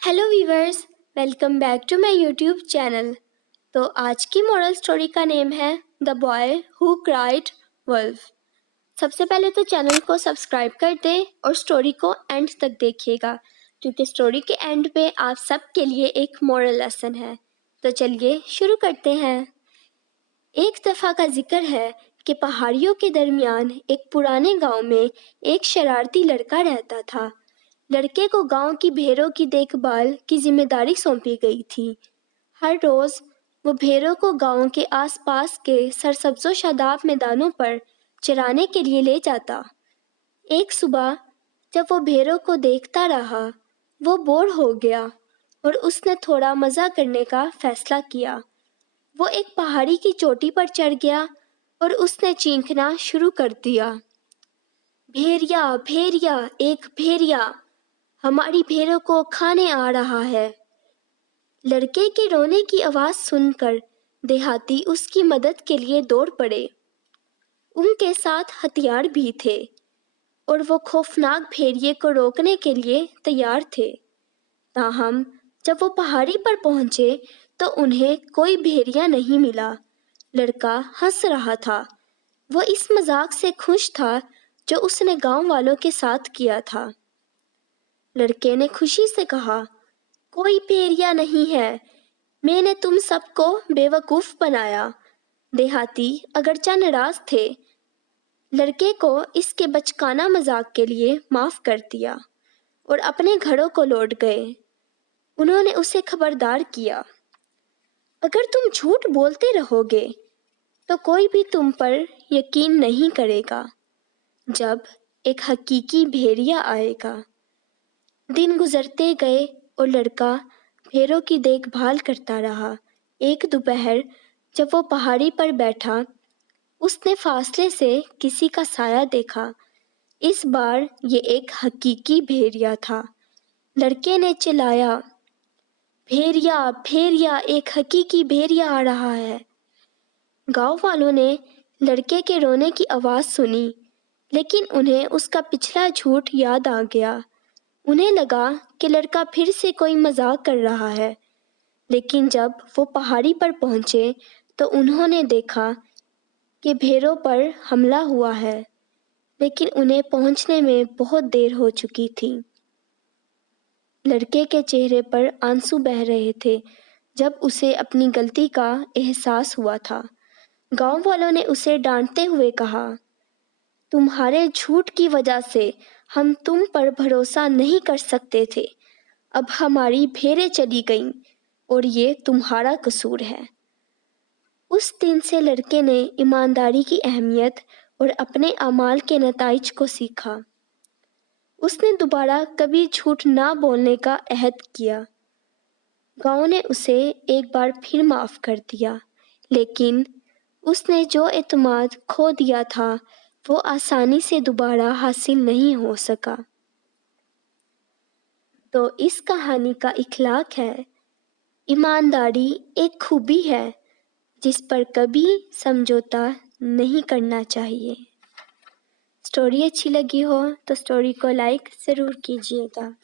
Hello viewers, welcome back to my YouTube channel. तो आज की मॉरल स्टोरी का नेम है the boy who cried wolf. सबसे पहले तो चैनल को सब्सक्राइब कर दें और स्टोरी को एंड तक देखिएगा, क्योंकि स्टोरी के एंड पे आप सबके लिए एक मॉरल लेसन है। तो चलिए शुरू करते हैं। एक दफ़ा का जिक्र है कि पहाड़ियों के दरमियान एक पुराने गांव में एक शरारती लड़का रहता था। लड़के को गांव की भेड़ों की देखभाल की जिम्मेदारी सौंपी गई थी। हर रोज़ वो भेड़ों को गांव के आसपास के सरसब्ज़ो शादाब मैदानों पर चराने के लिए ले जाता। एक सुबह जब वो भेड़ों को देखता रहा, वो बोर हो गया और उसने थोड़ा मज़ा करने का फैसला किया। वो एक पहाड़ी की चोटी पर चढ़ गया और उसने चीखना शुरू कर दिया, भेड़िया भेड़िया, एक भेड़िया हमारी भेड़ों को खाने आ रहा है। लड़के के रोने की आवाज़ सुनकर देहाती उसकी मदद के लिए दौड़ पड़े। उनके साथ हथियार भी थे और वो खौफनाक भेड़िए को रोकने के लिए तैयार थे। ताहम जब वो पहाड़ी पर पहुंचे तो उन्हें कोई भेड़िया नहीं मिला। लड़का हंस रहा था। वो इस मजाक से खुश था जो उसने गांव वालों के साथ किया था। लड़के ने खुशी से कहा, कोई भेड़िया नहीं है, मैंने तुम सबको बेवकूफ़ बनाया। देहाती अगरचा नाराज थे, लड़के को इसके बचकाना मजाक के लिए माफ़ कर दिया और अपने घरों को लौट गए। उन्होंने उसे खबरदार किया, अगर तुम झूठ बोलते रहोगे तो कोई भी तुम पर यकीन नहीं करेगा, जब एक हकीकी भेड़िया आएगा। दिन गुजरते गए और लड़का भेड़ों की देखभाल करता रहा। एक दोपहर जब वो पहाड़ी पर बैठा, उसने फासले से किसी का साया देखा। इस बार ये एक हकीकी भेड़िया था। लड़के ने चिल्लाया, भेड़िया भेड़िया, एक हकीकी भेड़िया आ रहा है। गांव वालों ने लड़के के रोने की आवाज़ सुनी, लेकिन उन्हें उसका पिछला झूठ याद आ गया। उन्हें लगा कि लड़का फिर से कोई मजाक कर रहा है। लेकिन जब वो पहाड़ी पर पहुंचे तो उन्होंने देखा कि भेड़ों पर हमला हुआ है, लेकिन उन्हें पहुंचने में बहुत देर हो चुकी थी। लड़के के चेहरे पर आंसू बह रहे थे जब उसे अपनी गलती का एहसास हुआ था। गांव वालों ने उसे डांटते हुए कहा, तुम्हारे झूठ की वजह से हम तुम पर भरोसा नहीं कर सकते थे। अब हमारी भेड़ें चली गईं और ये तुम्हारा कसूर है। उस दिन से लड़के ने ईमानदारी की अहमियत और अपने अमाल के नताइज को सीखा। उसने दोबारा कभी झूठ ना बोलने का अहद किया। गांव ने उसे एक बार फिर माफ़ कर दिया, लेकिन उसने जो एतमाद खो दिया था वो आसानी से दोबारा हासिल नहीं हो सका। तो इस कहानी का इखलाक है, ईमानदारी एक खूबी है जिस पर कभी समझौता नहीं करना चाहिए। स्टोरी अच्छी लगी हो तो स्टोरी को लाइक ज़रूर कीजिएगा।